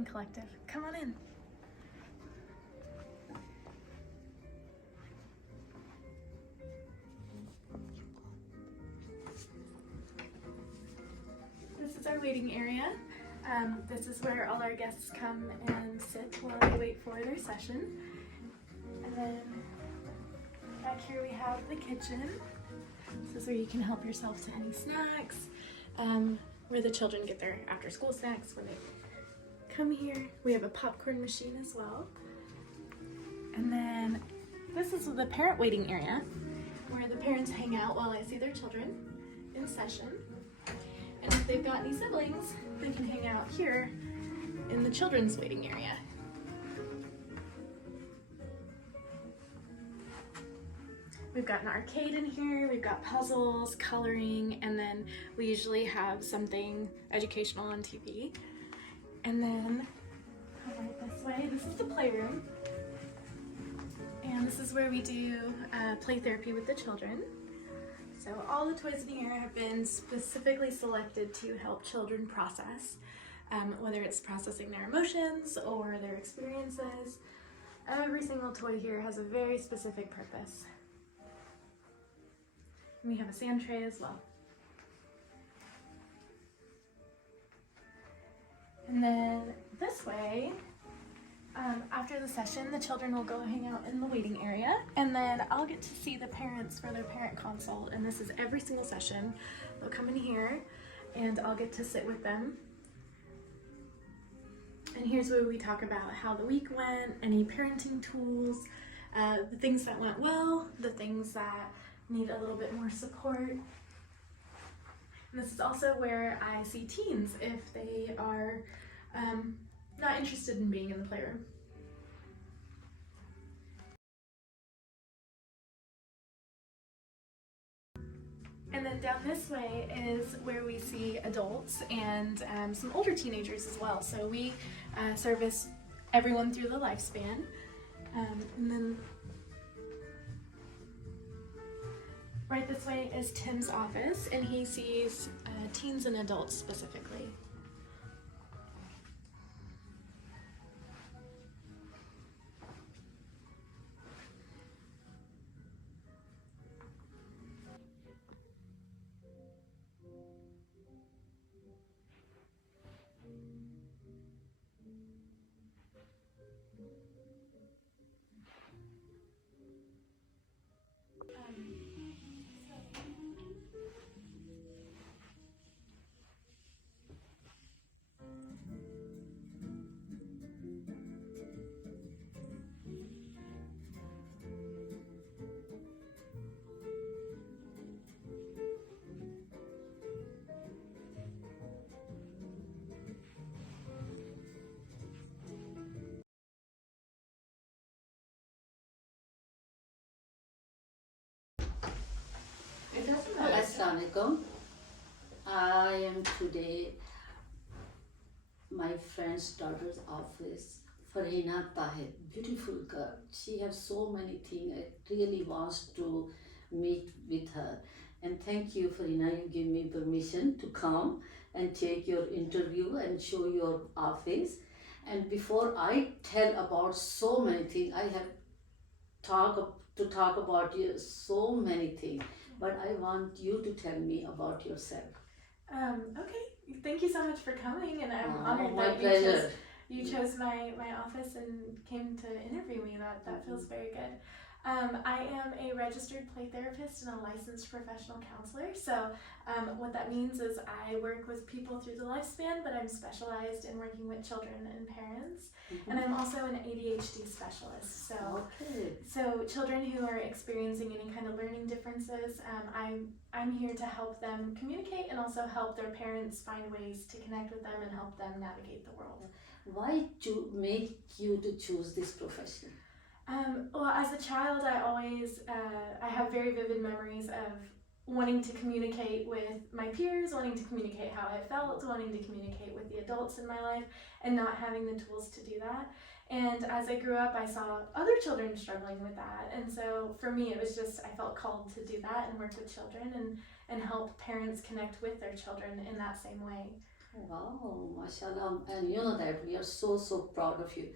Sewing Collective. Come on in. This is our waiting area. This is where all our guests come and sit while they wait for their session. And then back here we have the kitchen. This is where you can help yourself to any snacks, where the children get their after-school snacks when they come here. We have a popcorn machine as well. And then this is the parent waiting area, where the parents hang out while I see their children in session. And if they've got any siblings, they can hang out here in the children's waiting area. We've got an arcade in here, we've got puzzles, coloring, and then we usually have something educational on TV. And then, come right this way, this is the playroom. And this is where we do play therapy with the children. So all the toys in here have been specifically selected to help children process, whether it's processing their emotions or their experiences. Every single toy here has a very specific purpose. And we have a sand tray as well. And then this way, after the session, the children will go hang out in the waiting area, and then I'll get to see the parents for their parent consult, and this is every single session. They'll come in here, and I'll get to sit with them. And here's where we talk about how the week went, any parenting tools, the things that went well, the things that need a little bit more support. And this is also where I see teens if they are not interested in being in the playroom. And then down this way is where we see adults and some older teenagers as well. So we service everyone through the lifespan. And then right this way is Tim's office, and he sees teens and adults specifically. Assalamualaikum. I am today my friend's daughter's office, Farina Tahir, beautiful girl. She has so many things. I really wants to meet with her. And thank you, Farina, you give me permission to come and take your interview and show your office. And before I tell about so many things, I have to talk about you so many things. But I want you to tell me about yourself. Okay, thank you so much for coming, and I'm honored my that you chose my office and came to interview me. That feels very good. I am a registered play therapist and a licensed professional counselor. So what that means is I work with people through the lifespan, but I'm specialized in working with children and parents. Mm-hmm. And I'm also an ADHD specialist. So children who are experiencing any kind of learning differences, I'm here to help them communicate and also help their parents find ways to connect with them and help them navigate the world. Why to make you to choose this profession? Well, as a child, I have very vivid memories of wanting to communicate with my peers, wanting to communicate how I felt, wanting to communicate with the adults in my life, and not having the tools to do that. And as I grew up, I saw other children struggling with that. And so for me, it was just, I felt called to do that and work with children and help parents connect with their children in that same way. Wow, mashallah, and you know that we are so proud of you.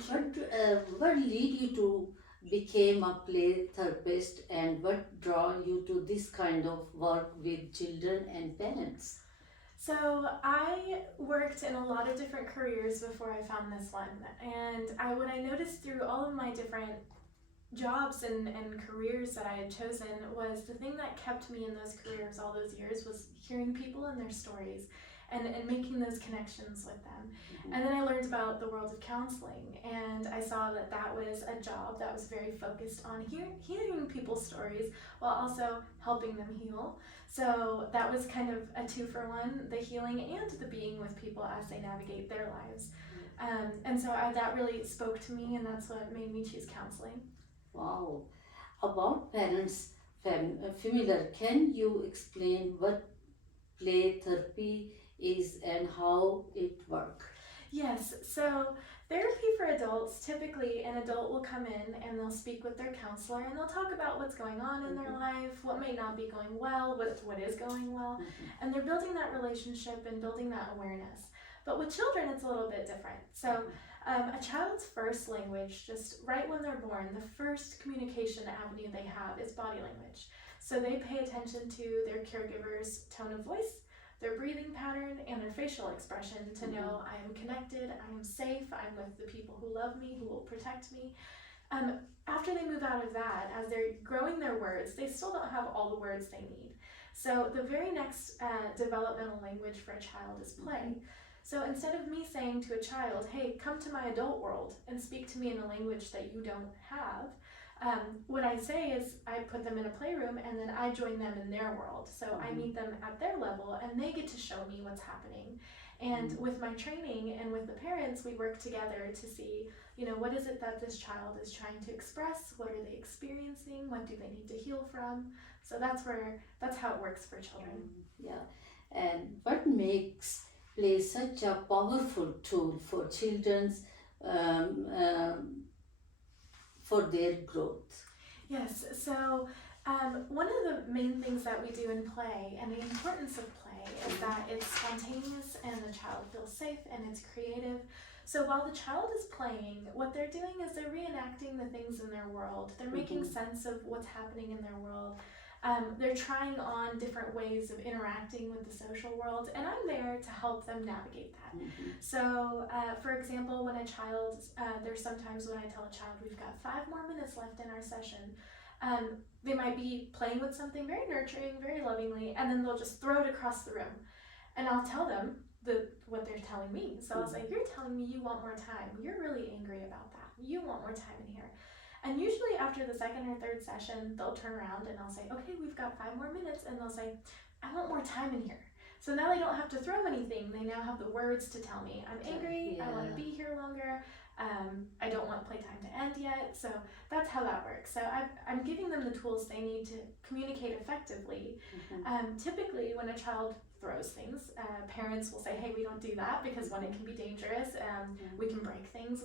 Thank you. What lead you to become a play therapist, and what draw you to this kind of work with children and parents? So I worked in a lot of different careers before I found this one. And what I noticed through all of my different jobs and careers that I had chosen was the thing that kept me in those careers all those years was hearing people and their stories and making those connections with them. And then I learned about the world of counseling, and I saw that that was a job that was very focused on hearing people's stories while also helping them heal. So that was kind of a two for one, the healing and the being with people as they navigate their lives. And so that really spoke to me, and that's what made me choose counseling. Wow. About parents familiar, can you explain what play therapy is and how it works? Yes, so therapy for adults, typically an adult will come in and they'll speak with their counselor and they'll talk about what's going on in their life, what may not be going well, what is going well, and they're building that relationship and building that awareness. But with children, it's a little bit different. So a child's first language, just right when they're born, the first communication avenue they have is body language. So they pay attention to their caregiver's tone of voice, their breathing pattern, and their facial expression to know I am connected, I am safe, I'm with the people who love me, who will protect me. After they move out of that, as they're growing their words, they still don't have all the words they need. So the very next developmental language for a child is play. So instead of me saying to a child, hey, come to my adult world and speak to me in a language that you don't have, what I say is I put them in a playroom and then I join them in their world. So I meet them at their level and they get to show me what's happening. And with my training and with the parents, we work together to see, what is it that this child is trying to express? What are they experiencing? What do they need to heal from? So that's how it works for children. Yeah, and what makes play such a powerful tool for children's for their growth? Yes, so one of the main things that we do in play and the importance of play is that it's spontaneous and the child feels safe and it's creative. So while the child is playing, what they're doing is they're reenacting the things in their world. They're making sense of what's happening in their world. They're trying on different ways of interacting with the social world, and I'm there to help them navigate that. So, for example, when a child, there's sometimes when I tell a child we've got 5 more minutes left in our session, they might be playing with something very nurturing, very lovingly, and then they'll just throw it across the room. And I'll tell them what they're telling me. So I'll say, you're telling me you want more time. You're really angry about that. You want more time in here. And usually after the second or third session, they'll turn around and I'll say, okay, we've got 5 more minutes. And they'll say, I want more time in here. So now they don't have to throw anything. They now have the words to tell me, I'm angry, I want to be here longer, I don't want playtime to end yet. So that's how that works. So I'm giving them the tools they need to communicate effectively. Typically when a child throws things, parents will say, hey, we don't do that because one, it can be dangerous, we can break things,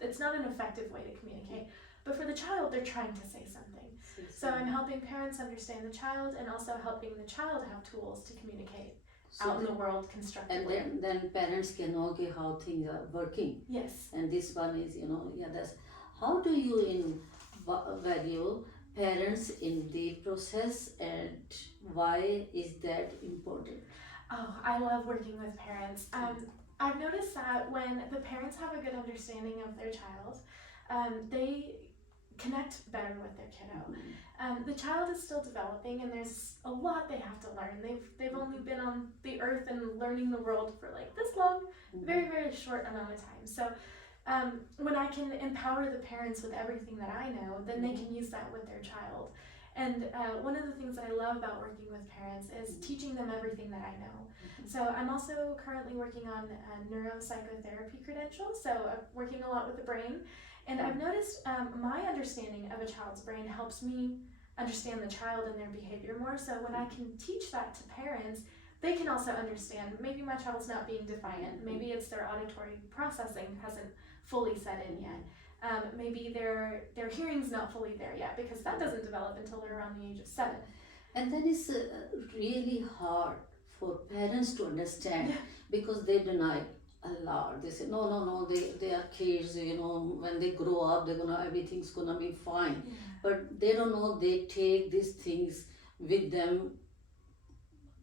it's not an effective way to communicate. But for the child, they're trying to say something. So I'm helping parents understand the child and also helping the child have tools to communicate out in the world constructively. And then parents can know how things are working. Yes. And this one is, that's how do you value parents in the process, and why is that important? Oh, I love working with parents. I've noticed that when the parents have a good understanding of their child, they connect better with their kiddo. The child is still developing and there's a lot they have to learn. They've only been on the earth and learning the world for like this long, very, very short amount of time. So when I can empower the parents with everything that I know, then they can use that with their child. And one of the things that I love about working with parents is teaching them everything that I know. So I'm also currently working on a neuropsychotherapy credential, so I'm working a lot with the brain. And I've noticed my understanding of a child's brain helps me understand the child and their behavior more. So when I can teach that to parents, they can also understand, maybe my child's not being defiant, maybe it's their auditory processing hasn't fully set in yet. Maybe their hearing's not fully there yet because that doesn't develop until they're around the age of 7. And then it's really hard for parents to understand, because they deny a lot. They say no, no, no, they are kids, you know, when they grow up they're gonna, everything's gonna be fine. Yeah. But they don't know, they take these things with them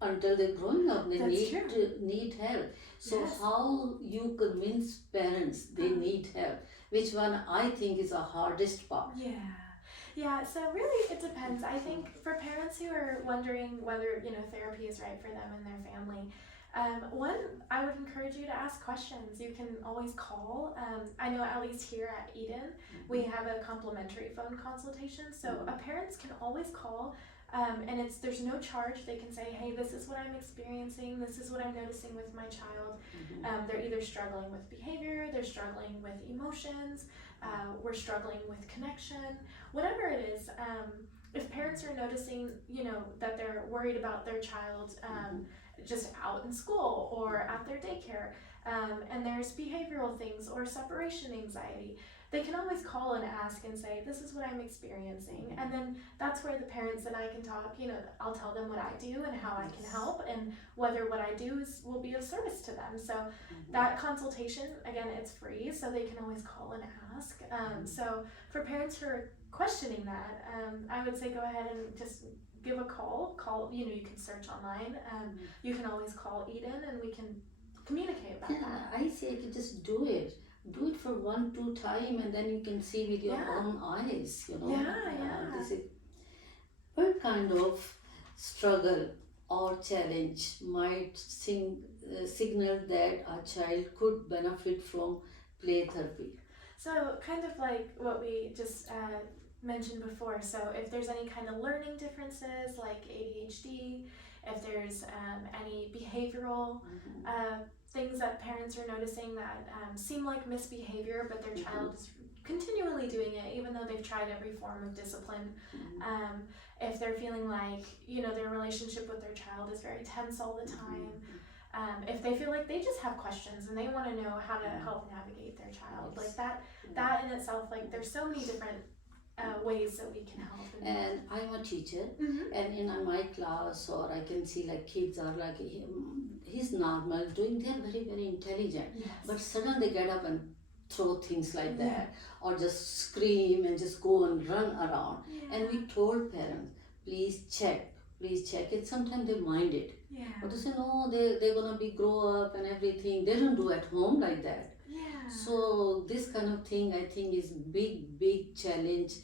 until they're growing up. They That's true. need help. So Yes. how you convince parents they need help? Which one I think is the hardest part? Yeah. Yeah, so really it depends. I think for parents who are wondering whether, therapy is right for them and their family, one, I would encourage you to ask questions. You can always call. I know at least here at Eden, we have a complimentary phone consultation. So parents can always call, and there's no charge. They can say, hey, this is what I'm experiencing. This is what I'm noticing with my child. They're either struggling with behavior, they're struggling with emotions, we're struggling with connection, whatever it is. If parents are noticing, that they're worried about their child just out in school or at their daycare, and there's behavioral things or separation anxiety, they can always call and ask and say, this is what I'm experiencing. And then that's where the parents and I can talk. I'll tell them what I do and how I can help, and whether what I do will be of service to them. So that consultation, again, it's free, so they can always call and ask. So for parents who are questioning that, I would say go ahead and just give a call. You can search online. You can always call Eden and we can communicate about that. I say you just do it. Do it for 1-2 time, and then you can see with your own eyes, This is what kind of struggle or challenge might signal that a child could benefit from play therapy. So kind of like what we just mentioned before. So if there's any kind of learning differences like ADHD, if there's any behavioral things that parents are noticing that seem like misbehavior, but their child is continually doing it even though they've tried every form of discipline. If they're feeling like, their relationship with their child is very tense all the time. If they feel like they just have questions and they want to know how to help navigate their child, like that in itself, like there's so many different ways that we can help. And I'm a teacher, and in my class, or I can see like kids are like, he's normal, they're very, very intelligent, but suddenly they get up and throw things like that, or just scream and just go and run around. And we told parents, please check it. Sometimes they mind it, but they say no, they're gonna be grow up and everything. They don't do at home like that. So this kind of thing I think is big challenge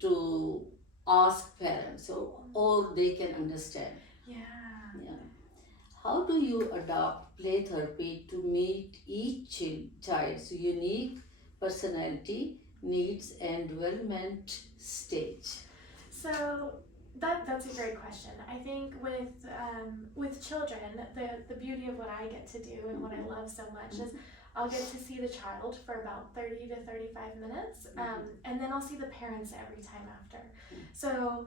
to ask parents, or they can understand. How do you adopt play therapy to meet each child's unique personality, needs, and development stage? So that's a great question. I think with children, the beauty of what I get to do and what I love so much is I'll get to see the child for about 30 to 35 minutes, and then I'll see the parents every time after. So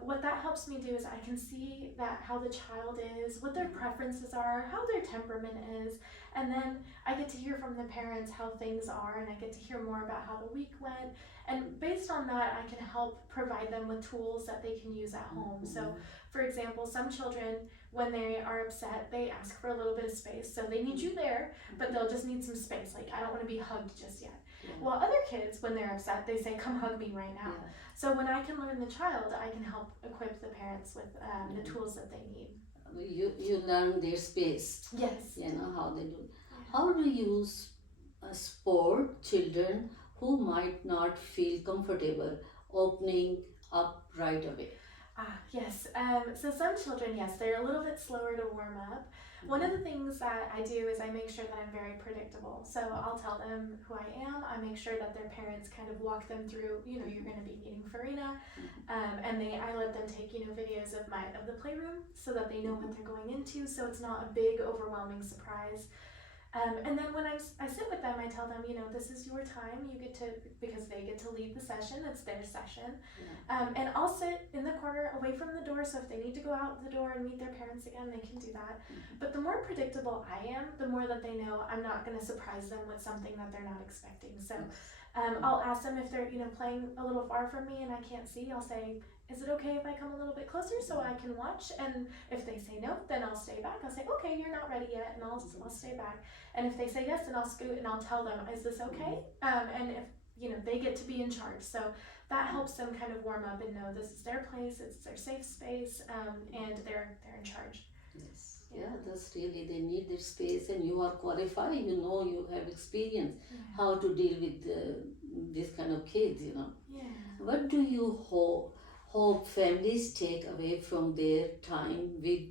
what that helps me do is I can see that how the child is, what their preferences are, how their temperament is, and then I get to hear from the parents how things are, and I get to hear more about how the week went. And based on that, I can help provide them with tools that they can use at home. So, for example, some children, when they are upset, they ask for a little bit of space. So they need you there, but they'll just need some space. Like, I don't want to be hugged just yet. While other kids, when they're upset, they say, come hug me right now. So when I can learn the child, I can help equip the parents with the tools that they need. You learn their space. Yes. How they do. How do you support children who might not feel comfortable opening up right away? Yes. So some children, yes, they're a little bit slower to warm up. One of the things that I do is I make sure that I'm very predictable. So I'll tell them who I am. I make sure that their parents kind of walk them through, you're going to be meeting Farina, and I let them take, videos of the playroom so that they know what they're going into, so it's not a big, overwhelming surprise. And then when I sit with them, I tell them, this is your time. You get to, because they get to lead the session, it's their session. And I'll sit in the corner away from the door, so if they need to go out the door and meet their parents again, they can do that. But the more predictable I am, the more that they know I'm not going to surprise them with something that they're not expecting. So I'll ask them if they're, playing a little far from me and I can't see. I'll say, is it okay if I come a little bit closer so I can watch? And if they say no, then I'll stay back. I'll say, okay, you're not ready yet, and I'll stay back. And if they say yes, then I'll scoot and I'll tell them, is this okay? And if, they get to be in charge. So that helps them kind of warm up and know this is their place, it's their safe space, and they're in charge. Yes. Yeah, that's really, they need their space, and you are qualified, you have experience how to deal with this kind of kids, Yeah. What do you hope families take away from their time with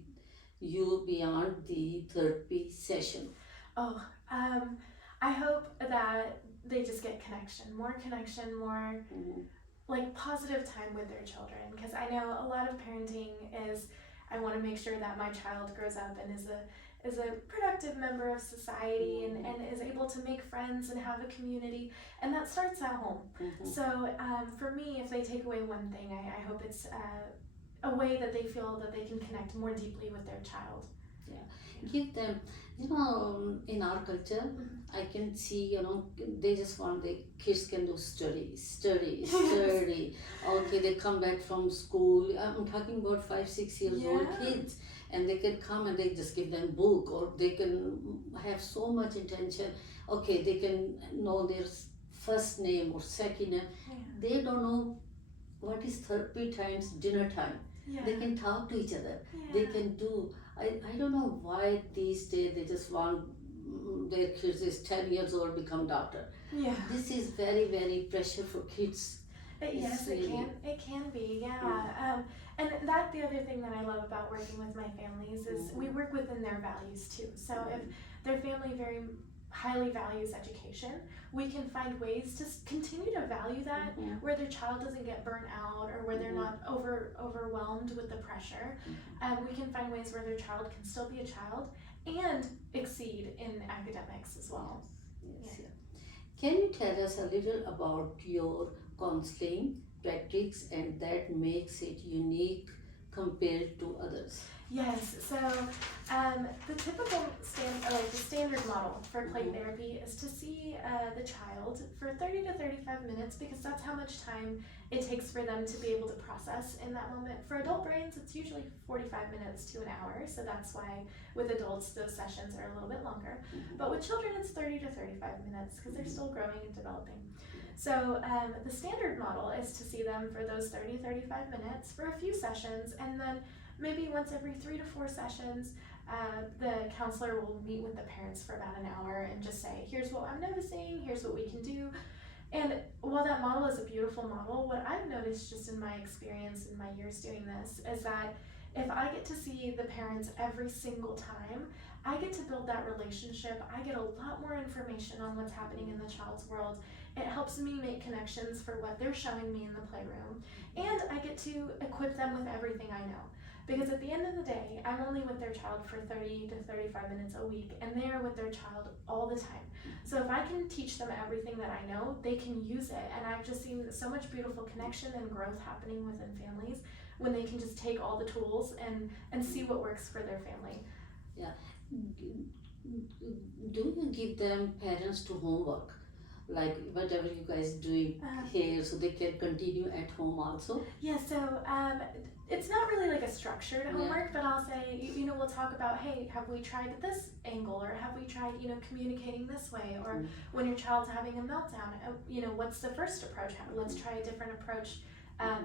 you beyond the therapy session? Oh, I hope that they just get more connection, more like positive time with their children. Because I know a lot of parenting is, I want to make sure that my child grows up and is a productive member of society and is able to make friends and have a community, and that starts at home. So for me, if they take away one thing, I hope it's a way that they feel that they can connect more deeply with their child. Give them, in our culture, I can see, they just want the kids can do study. Okay, they come back from school. I'm talking about 5-6 years old kids, and they can come and they just give them book, or they can have so much intention. Okay, they can know their first name or second name. They don't know what is therapy times, dinner time. They can talk to each other. They can do. I don't know why these days they just want their kids is 10 years old become doctor. This is very, very pressure for kids. Yes, really, it can be, and that the other thing that I love about working with my families is we work within their values too. So if their family very highly values education, we can find ways to continue to value that, where their child doesn't get burnt out or where they're not overwhelmed with the pressure. We can find ways where their child can still be a child and exceed in academics as well. Yes. Can you tell us a little about your counseling practice and that makes it unique compared to others? Yes, so the typical the standard model for play therapy is to see the child for 30 to 35 minutes, because that's how much time it takes for them to be able to process in that moment. For adult brains, it's usually 45 minutes to an hour, so that's why with adults those sessions are a little bit longer. But with children, it's 30 to 35 minutes because they're still growing and developing. So the standard model is to see them for those 30-35 minutes for a few sessions, and then maybe once every 3 to 4 sessions, the counselor will meet with the parents for about an hour and just say, here's what I'm noticing, here's what we can do. And while that model is a beautiful model, what I've noticed just in my experience in my years doing this is that if I get to see the parents every single time, I get to build that relationship. I get a lot more information on what's happening in the child's world. It helps me make connections for what they're showing me in the playroom. And I get to equip them with everything I know. Because at the end of the day, I'm only with their child for 30 to 35 minutes a week, and they are with their child all the time. So if I can teach them everything that I know, they can use it. And I've just seen so much beautiful connection and growth happening within families when they can just take all the tools and see what works for their family. Yeah. Do you give them parents to homework? Like whatever you guys doing here, so they can continue at home also? Yeah, so it's not really like a structured homework, but I'll say, we'll talk about, hey, have we tried this angle, or have we tried, communicating this way, or when your child's having a meltdown, what's the first approach? Let's try a different approach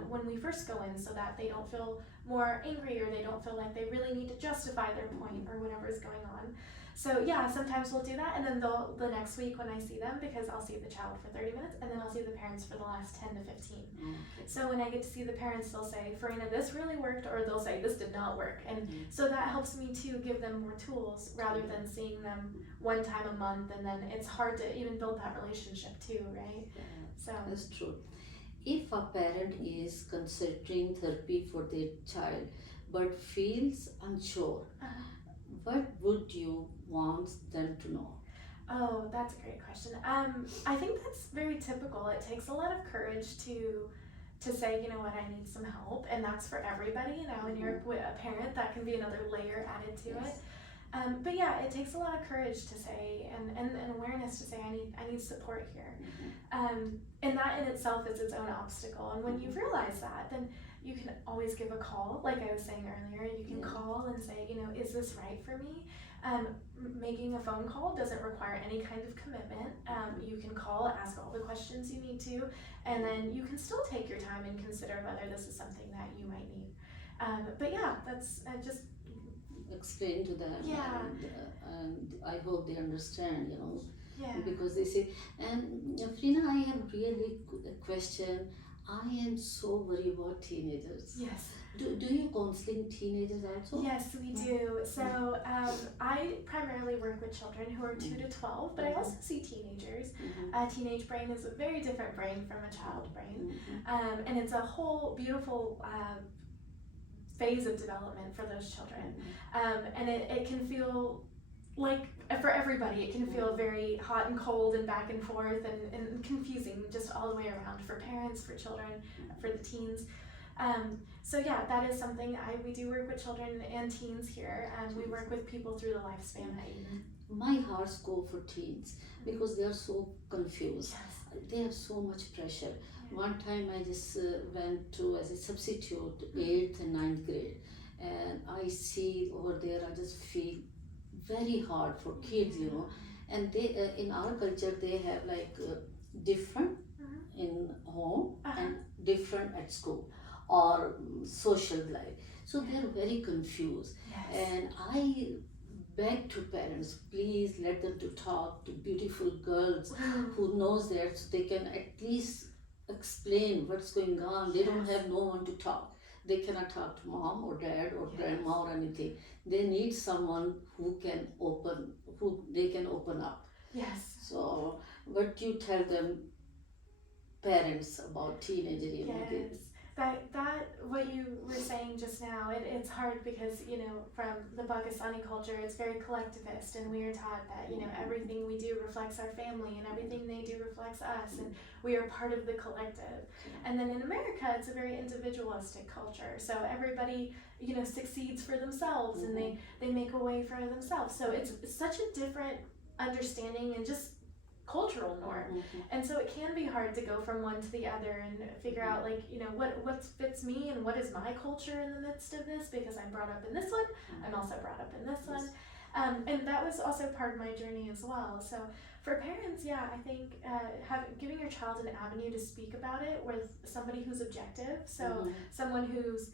when we first go in, so that they don't feel more angry, or they don't feel like they really need to justify their point or whatever is going on. So yeah, sometimes we'll do that, and then the next week when I see them, because I'll see the child for 30 minutes, and then I'll see the parents for the last 10 to 15. So when I get to see the parents, they'll say, Farina, this really worked, or they'll say, this did not work. And so that helps me to give them more tools, rather than seeing them one time a month, and then it's hard to even build that relationship too, right? So that's true. If a parent is considering therapy for their child, but feels unsure, what would you want them to know? Oh, that's a great question. I think that's very typical. It takes a lot of courage to say, I need some help, and that's for everybody. When you're a parent, that can be another layer added to it. But yeah, it takes a lot of courage to say, and awareness to say, I need support here. And that in itself is its own obstacle. And when you realize that, then you can always give a call. Like I was saying earlier, you can Yeah. call and say, is this right for me? Making a phone call doesn't require any kind of commitment. You can call, ask all the questions you need to, and then you can still take your time and consider whether this is something that you might need. But yeah, that's just explain to them. Yeah. And I hope they understand, yeah. because they say, and Farina, I have really a question. I am so worried about teenagers. Yes. Do you counseling teenagers also? Yes, we do. So I primarily work with children who are 2 to 12, but I also see teenagers. A teenage brain is a very different brain from a child brain, and it's a whole beautiful phase of development for those children. And it can feel like, for everybody, it can feel very hot and cold and back and forth and confusing just all the way around, for parents, for children, for the teens. So yeah, that is something we do work with children and teens here. We work with people through the lifespan at Eden. My hearts go for teens because they are so confused. Yes. They have so much pressure. One time I just went to as a substitute 8th and 9th grade, and I see over there, I just feel very hard for kids, and they in our culture they have like different in home and different at school or social life, so they are very confused. Yes. And I beg to parents, please let them to talk to beautiful girls who knows that, so they can at least explain what's going on. They don't have no one to talk. They cannot talk to mom or dad or grandma or anything. They need someone who they can open up. Yes. So what do you tell them, parents, about teenagers? Yes. That what you were saying just now, it's hard because from the Pakistani culture, it's very collectivist, and we are taught that everything we do reflects our family, and everything they do reflects us, and we are part of the collective. And then in America, it's a very individualistic culture, so everybody succeeds for themselves, and they make a way for themselves. So it's such a different understanding and just cultural norm. And so it can be hard to go from one to the other and figure out what fits me and what is my culture in the midst of this, because I'm brought up in this one, I'm also brought up in this one, and that was also part of my journey as well. So for parents, I think giving your child an avenue to speak about it with somebody who's objective, so someone who's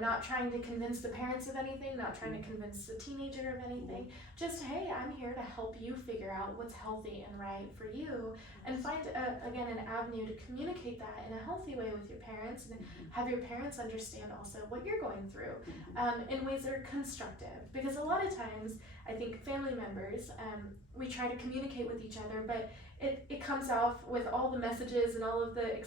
not trying to convince the parents of anything, not trying to convince the teenager of anything, just, hey, I'm here to help you figure out what's healthy and right for you, and find again an avenue to communicate that in a healthy way with your parents, and have your parents understand also what you're going through in ways that are constructive, because a lot of times I think family members, we try to communicate with each other, but it comes off with all the messages and all of the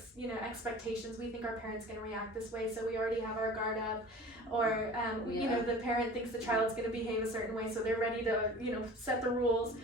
expectations. We think our parent's going to react this way, so we already have our guard up, or the parent thinks the child's going to behave a certain way, so they're ready to set the rules.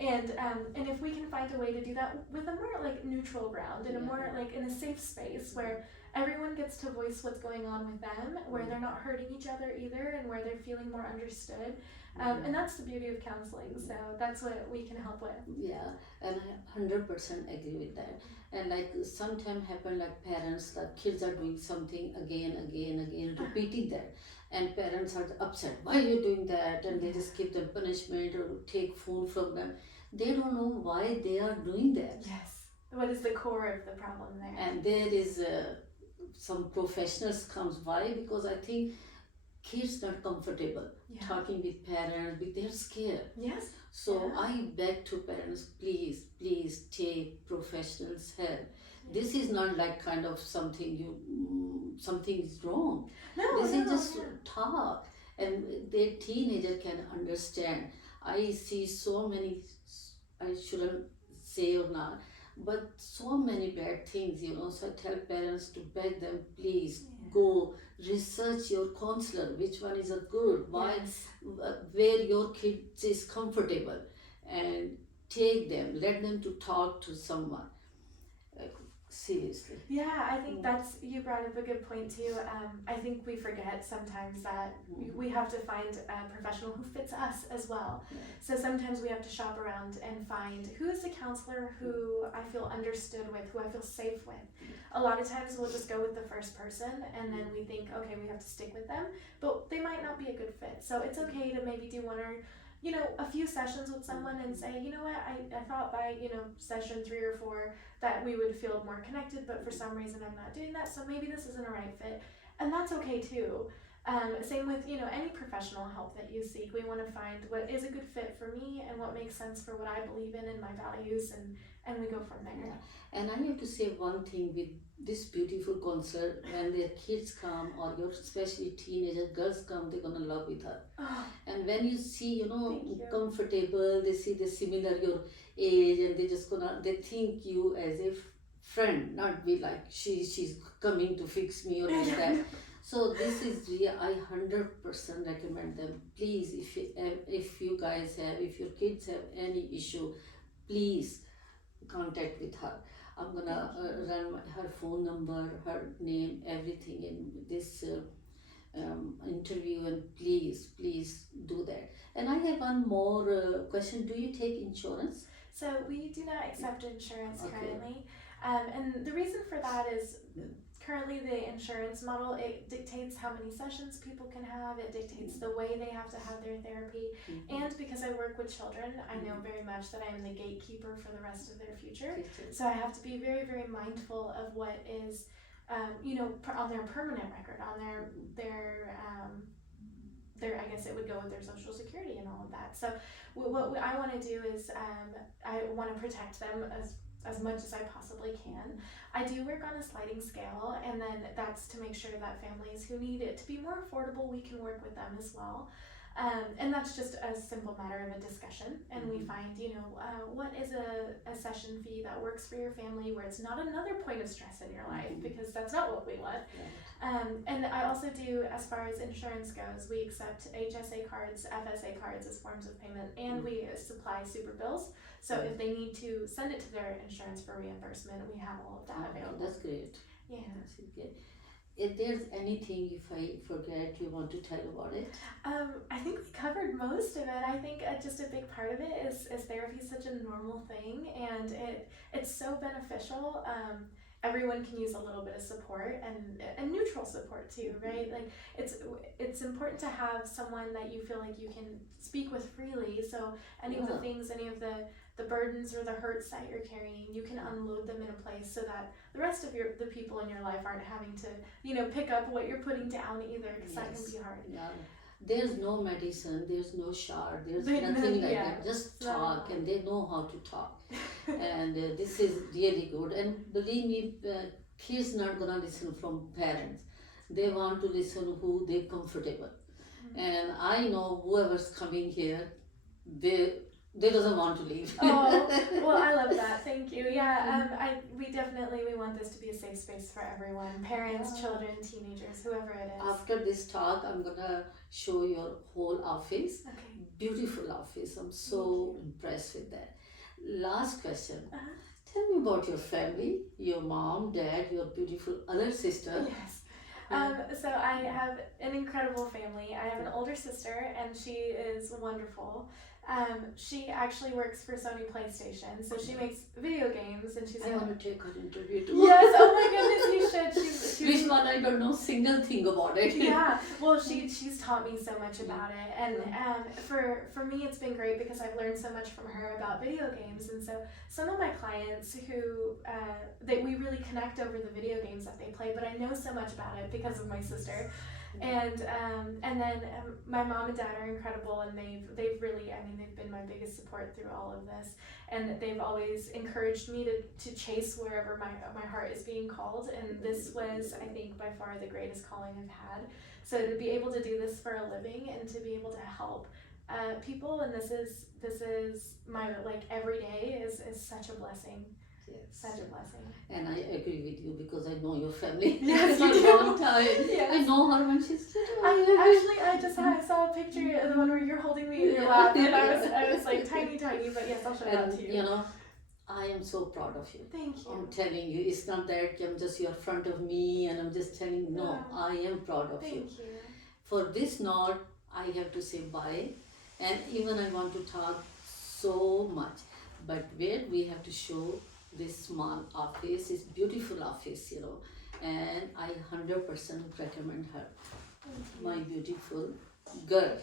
And if we can find a way to do that with a more like neutral ground, and a more like in a safe space where everyone gets to voice what's going on with them, where they're not hurting each other either, and where they're feeling more understood. And that's the beauty of counseling, so that's what we can help with. Yeah, and I 100% agree with that. And like sometimes happen, like parents, like kids are doing something again, repeating that, and parents are upset. Why are you doing that? And they just give them punishment or take phone from them. They don't know why they are doing that. Yes. What is the core of the problem there? And there is some professionals comes. Why? Because I think kids not comfortable talking with parents, they're scared. Yes. So I beg to parents, please take professionals' help. This is not like kind of something is wrong. No, this is just talk, and the teenager can understand. I see so many, I shouldn't say or not, but so many bad things, so I tell parents to beg them, please go research your counselor, which one is a good, why, where your kid is comfortable, and take them, let them to talk to someone. seriously. Yeah, I think you brought up a good point too. I think we forget sometimes that we have to find a professional who fits us as well. Yeah. So sometimes we have to shop around and find who is the counselor who I feel understood with, who I feel safe with. A lot of times we'll just go with the first person and then we think, okay, we have to stick with them, but they might not be a good fit. So it's okay to maybe do one or a few sessions with someone and say, you know what, I thought by, session 3 or 4 that we would feel more connected, but for some reason I'm not doing that, so maybe this isn't a right fit. And that's okay too. Same with, any professional help that you seek. We want to find what is a good fit for me and what makes sense for what I believe in and my values, and we go from there. Yeah. And I have to say one thing with this beautiful concert, when their kids come or your especially teenager girls come, they're gonna love with her. Oh, And when you see, you. comfortable, they see the similar your age, and they think you as a friend, not be like she's coming to fix me or like that. So this is really, I 100% recommend them. Please, if you guys have, if your kids have any issue, please contact with her. I'm gonna run her phone number, her name, everything in this interview, and please do that. And I have one more question. Do you take insurance? So we do not accept insurance Okay. currently, and the reason for that is currently the insurance model, it dictates how many sessions people can have, it dictates the way they have to have their therapy, and because I work with children, I know very much that I am the gatekeeper for the rest of their future, so I have to be very, very mindful of what is, on their permanent record, on their, I guess it would go with their social security and all of that. So what I want to do is I want to protect them as much as I possibly can. I do work on a sliding scale, and then that's to make sure that families who need it to be more affordable, we can work with them as well. And that's just a simple matter of a discussion, and we find, what is a session fee that works for your family where it's not another point of stress in your life, because that's not what we want. And I also do, as far as insurance goes, we accept HSA cards, FSA cards as forms of payment, and we supply super bills. So if they need to send it to their insurance for reimbursement, we have all of that available. That's great. Yeah. That's good. If there's anything, if I forget, you want to tell about it? I think we covered most of it. I think just a big part of it is therapy is such a normal thing, and it's so beneficial. Everyone can use a little bit of support and neutral support too, right? Like it's important to have someone that you feel like you can speak with freely. So any of the things, any of the burdens or the hurts that you're carrying, you can unload them in a place so that the rest of the people in your life aren't having to, pick up what you're putting down either, because that can be hard. Yeah. There's no medicine, there's no shower, there's nothing like that. Just talk, and they know how to talk. And this is really good. And believe me, kids not gonna listen from parents. They want to listen who they're comfortable. And I know whoever's coming here, they doesn't want to leave. Oh, well, I love that. Thank you. Yeah, we want this to be a safe space for everyone, parents, children, teenagers, whoever it is. After this talk, I'm gonna show your whole office. Okay. Beautiful office. I'm so impressed with that. Last question. Tell me about your family, your mom, dad, your beautiful other sister. Yes. So I have an incredible family. I have an older sister, and she is wonderful. She actually works for Sony PlayStation, so she makes video games, and she's. I want to take her interview too. Yes, oh my goodness, you should. She's Which one? I don't know single thing about it. Yeah, well, she's taught me so much about it, and for me, it's been great because I've learned so much from her about video games, and so some of my clients who we really connect over the video games that they play, but I know so much about it because of my sister. And then my mom and dad are incredible, and they've really, they've been my biggest support through all of this, and they've always encouraged me to chase wherever my heart is being called, and this was, I think, by far the greatest calling I've had. So to be able to do this for a living and to be able to help people, and this is my every day is such a blessing. Yes. Such a blessing. And I agree with you because I know your family. Yes, for you a long time. Yes. I know her when she's little. I saw a picture of the one where you're holding me in your lap, and I was like tiny, but yes, I'll show that to you. I am so proud of you. Thank you. I'm telling you, it's not that I'm just you're front of me and I'm just telling you, no, No. I am proud of you. Thank you. For this note, I have to say bye. And even I want to talk so much. But where we have to show this small office, is beautiful office, you know. And I 100% recommend her. Thank you. My beautiful girl.